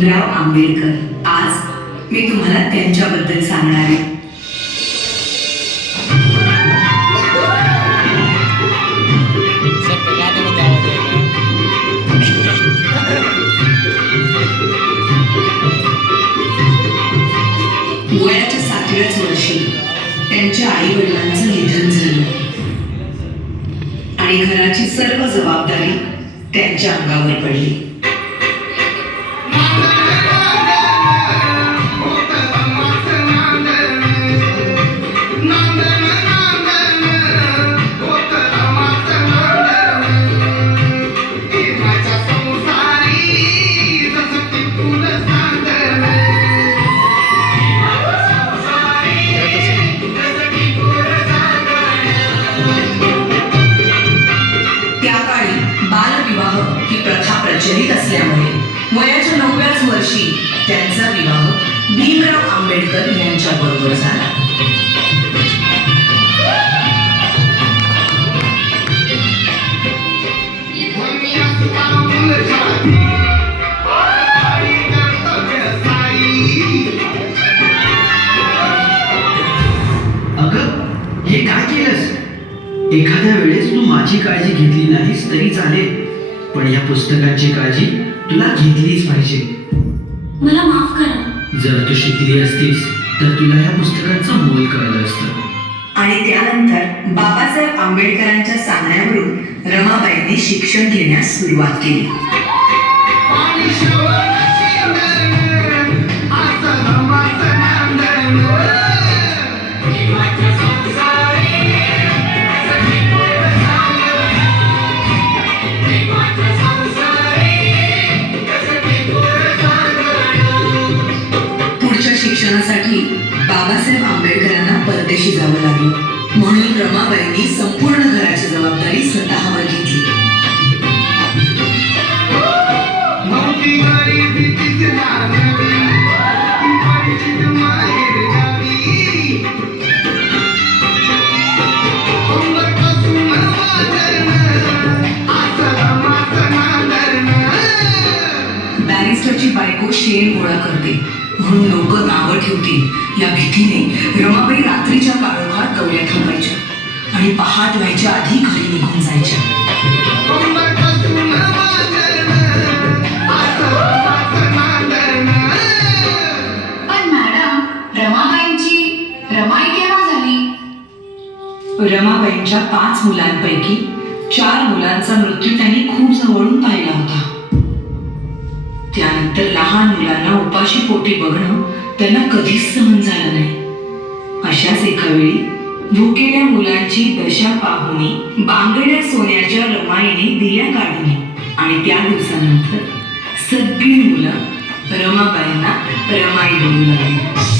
भीमराव आंबेडकर. आज मी तुम्हाला त्यांच्याबद्दल सांगणार आहे. वयाच्या सातव्याच वर्षी त्यांच्या आई वडिलांचं निधन झालं. आणि घराची सर्व जबाबदारी त्यांच्या अंगावर पडली. त्यांचा विवाह भीमराव आंबेडकर यांच्याबरोबर झाला. अगं हे काय केलंस? एखाद्या वेळेस तू माझी काळजी घेतली नाहीस तरी चालेल पण या पुस्तकांची काळजी तुला घेतलीच पाहिजे. मला माफ करा. जर तू शिकली असतीस तर तुला या पुस्तकांचं मोल कळलं असतं. आणि त्यानंतर बाबासाहेब आंबेडकरांच्या सांगण्यावरून रमाबाईंनी शिक्षण घेण्यास सुरुवात केली. बाबासाहेब आंबेडकरांना परदेशी जावं लागलं. म्हणून रमाबाईंनी संपूर्ण घराची जबाबदारी स्वतःवर घेतली. बॅरिस्टरची बायको शेण गोळा करते. म्हणून लोक नावं ठेवतील. या भीतीने रमाबाई रात्रीच्या काळोखात गवल्या थांबायच्या आणि पहाट व्हायच्या आधी घरी निघून जायच्या. रमाबाईंच्या पाच मुलांपैकी चार मुलांचा मृत्यू त्यांनी खूप जवळून पाहिला होता. लहान मुलांना उपाशी पोटी बघणं त्यांना कधीच सहन झालं नाही. अशाच एका वेळी भुकेल्या मुलांची दशा पाहुनी बांगड्या सोन्याच्या रमाईने दिया काढली आणि त्या दिवसानंतर सगळी मुलं रमाबाईंना रमाई बोलू लागली.